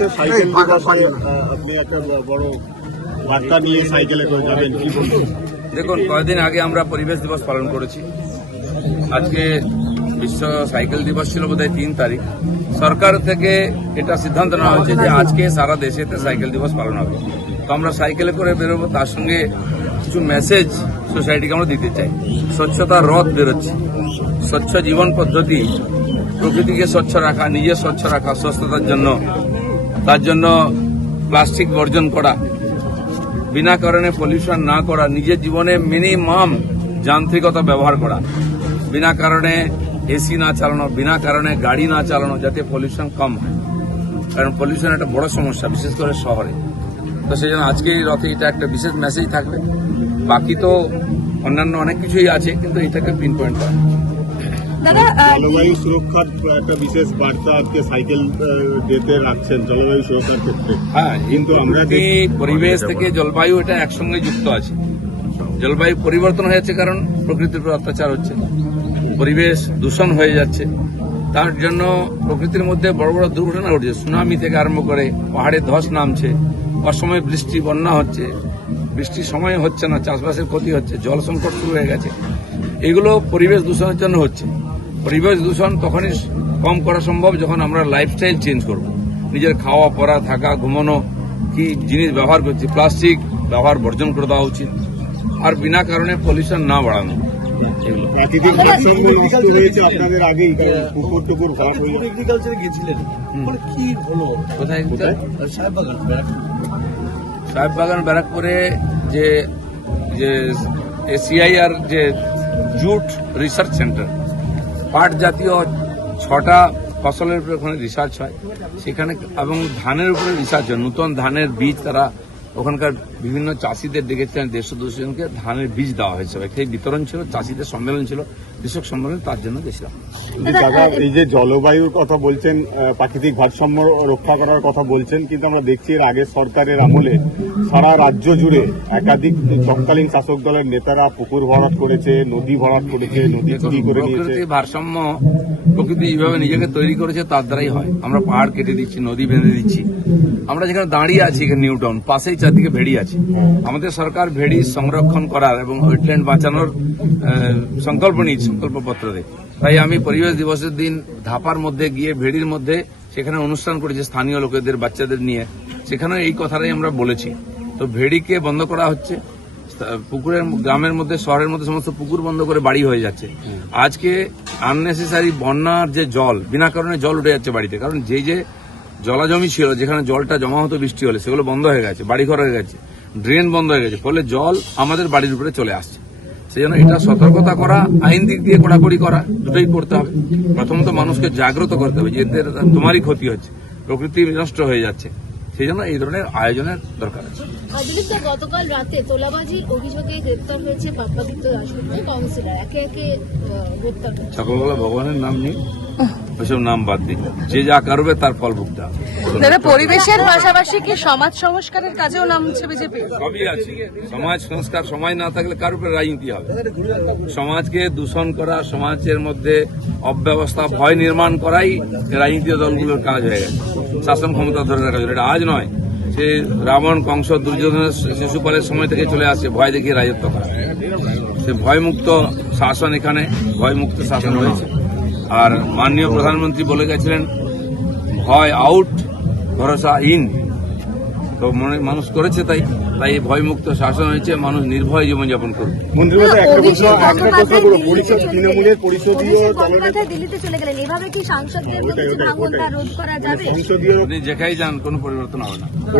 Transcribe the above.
পরিবেশে সাইকেল আপনি একটা বড় বার্তা নিয়ে সাইকেলে করে যাবেন, কি বলবেন? দেখুন, কয়েকদিন আগে আমরা পরিবেশ দিবস পালন করেছি। আজকে বিশ্ব সাইকেল দিবস ছিল বোধহয় 3 তারিখ। সরকার থেকে এটা সিদ্ধান্ত নেওয়া হয়েছে যে আজকে সারা দেশেতে সাইকেল দিবস পালন হবে। তো আমরা সাইকেলে করে বেরোবো, তার সঙ্গে কিছু মেসেজ সোসাইটিকে আমরা দিতে চাই। স্বচ্ছতা রথ বেরোচ্ছে, স্বচ্ছ জীবন পদ্ধতি, প্রকৃতিকে স্বচ্ছ রাখা, নিজে স্বচ্ছ রাখা, সুস্থতার জন্য, তার জন্য প্লাস্টিক বর্জন করা, বিনা কারণে পলিউশন না করা, নিজের জীবনে মিনিমাম যান্ত্রিকতা ব্যবহার করা, বিনা কারণে এসি না চালানো, বিনা কারণে গাড়ি না চালানো, যাতে পলিউশন কম হয়। কারণ পলিউশন একটা বড় সমস্যা, বিশেষ করে শহরে। তো সেই জন্য আজকে এই রথে এটা একটা বিশেষ মেসেজ থাকবে। বাকি তো অন্যান্য অনেক কিছুই আছে, কিন্তু এটাকে পিন পয়েন্ট করা। জলবায়ু সুরক্ষার একটা বিশেষ বার্তা আজকে সাইকেল ডেতে রাখছেন জলবায়ু সুরক্ষার ক্ষেত্রে। হ্যাঁ, কিন্তু আমরা পরিবেশ থেকে জলবায়ু এটা একসঙ্গে যুক্ত আছে। জলবায়ু পরিবর্তন হয়েছে কারণ প্রকৃতির উপর অত্যাচার হচ্ছে, পরিবেশ দূষণ হয়ে যাচ্ছে। তার জন্য প্রকৃতির মধ্যে বড় বড় দুর্ঘটনা ঘটছে, সুনামি থেকে আরম্ভ করে পাহাড়ে ধস নামছে, অসময়ে বৃষ্টি, বন্যা হচ্ছে, বৃষ্টির সময় হচ্ছে না, চাষবাসের ক্ষতি হচ্ছে, জল সংকট শুরু হয়ে গেছে। এগুলো পরিবেশ দূষণের জন্য হচ্ছে। পরিবেশ দূষণ তখনই কম করা সম্ভব যখন আমরা লাইফস্টাইল চেঞ্জ করব। নিজের খাওয়া পরা, থাকা, ঘুমানো, কি জিনিস ব্যবহার করছি, প্লাস্টিক ব্যবহার বর্জন করে দেওয়া উচিত, আর বিনা কারণে পলিউশন না বাড়ানো। সাহেববাগান ব্যারাকপুরে যে এসিআইআর যে জুট রিসার্চ সেন্টার, পাট জাতীয় 6টা ফসলের উপরে ওখানে রিসার্চ হয় সেখানে, এবং ধানের উপরে রিসার্চ হয়। নতুন ধানের বীজ তারা ওখানকার বিভিন্ন চাষিদের ডেকেছিলেন, 150-200 জনকে ধানের বীজ দেওয়া হয়েছে। সেই বিতরণ ছিল, চাষিদের সম্মেলন ছিল, কৃষক সম্মেলন, তার জন্য গেছিলাম। দাদা, এই যে জলবায়ুর কথা বলছেন, প্রাকৃতিক ভারসাম্য রক্ষা করার কথা বলছেন, কিন্তু আমরা দেখছি এর আগের সরকারের আমলে সারা রাজ্য জুড়ে একাধিক তৎকালীন শাসক দলের নেতারা পুকুর ভরাট করেছে, নদী ভরাট করেছে, নদী চুরি করে নিয়েছে। প্রকৃতির ভারসাম্য প্রকৃতি এইভাবে নিজেকে তৈরি করেছে, তার দ্বারাই হয়। আমরা পাহাড় কেটে দিচ্ছি, নদী বেঁধে দিচ্ছি। আমরা যেখানে দাঁড়িয়ে আছি, এখানে নিউ টাউন, পাশেই চারদিকে ভেড়ি আছে। আমাদের সরকার ভেড়ি সংরক্ষণ করার এবং ওয়েটল্যান্ড বাঁচানোর সংকল্প নিয়েছে, সংকল্পপত্র দেয়। তাই আমি পরিবেশ দিবসের দিন ধাপার মধ্যে গিয়ে ভেড়ির মধ্যে সেখানে অনুষ্ঠান করেছি স্থানীয় লোকেদের, বাচ্চাদের নিয়ে। সেখানে এই কথাটাই আমরা বলেছি। তো ভেড়িকে বন্ধ করা হচ্ছে, পুকুরের, গ্রামের মধ্যে, শহরের মধ্যে সমস্ত পুকুর বন্ধ করে বাড়ি হয়ে যাচ্ছে। আজকে আননেসেসারি বন্যার যে জল, বিনা কারণে জল উঠে যাচ্ছে বাড়িতে, কারণ যে জলাজমি ছিল, যেখানে জলটা জমা হতো বৃষ্টি হলে, সেগুলো বন্ধ হয়ে গেছে, বাড়িঘর হয়ে গেছে, ড্রেন বন্ধ হয়ে গেছে, ফলে জল আমাদের বাড়ির উপরে চলে আসছে। সেই জন্য এটা সতর্কতা করা, আইন দিক দিয়ে কড়াকড়ি করা, দুটোই করতে হবে। প্রথমত মানুষকে জাগ্রত করতে হবে যে এদের তোমারই ক্ষতি হচ্ছে, প্রকৃতি নষ্ট হয়ে যাচ্ছে। সেই জন্য এই ধরনের আয়োজনের দরকার আছে। গতকাল রাতে তোলাবাজি অভিযোগে গ্রেপ্তার হয়েছে পাপ্পাদিত্য দাশগুপ্ত, কাউন্সিলর, একে একে গ্রেপ্তার হয়েছে। সকালবেলা ভগবানের নাম নেই, ওইসব নাম বাদ দিন, যে যা করবে তার ফল ভুগতে হবে। দাদা, পরিবেশের পাশাপাশি কি সমাজ সংস্কারের কাজেও নামছে বিজেপি? সবই আছে। সমাজ সংস্কার, সময় না থাকলে কার উপরে রাজনীতি হবে? সমাজকে দূষণ করা, সমাজের মধ্যে অব্যবস্থা, ভয় নির্মাণ করাই রাজনীতি দলগুলোর কাজ হয়ে গেছে। শাসন ক্ষমতা ধরে রাখা, এটা আজ নয়, সে রাবণ, কংস, দুর্যোধনের, শিশুপালের সময় থেকে চলে আসছে ভয় দেখিয়ে রাজত্ব করা। সে ভয়মুক্ত শাসন, এখানে ভয়মুক্ত শাসন হয়েছে। আর মাননীয় প্রধানমন্ত্রী বলে গেছিলেন ভয় আউট, ভরসা ইন। তো মানুষ করেছে, তাই ভয়মুক্ত শাসন হয়েছে, মানুষ নির্ভয় জীবনযাপন করবে। আপনি যেখানেই যান, কোনো পরিবর্তন হবে না।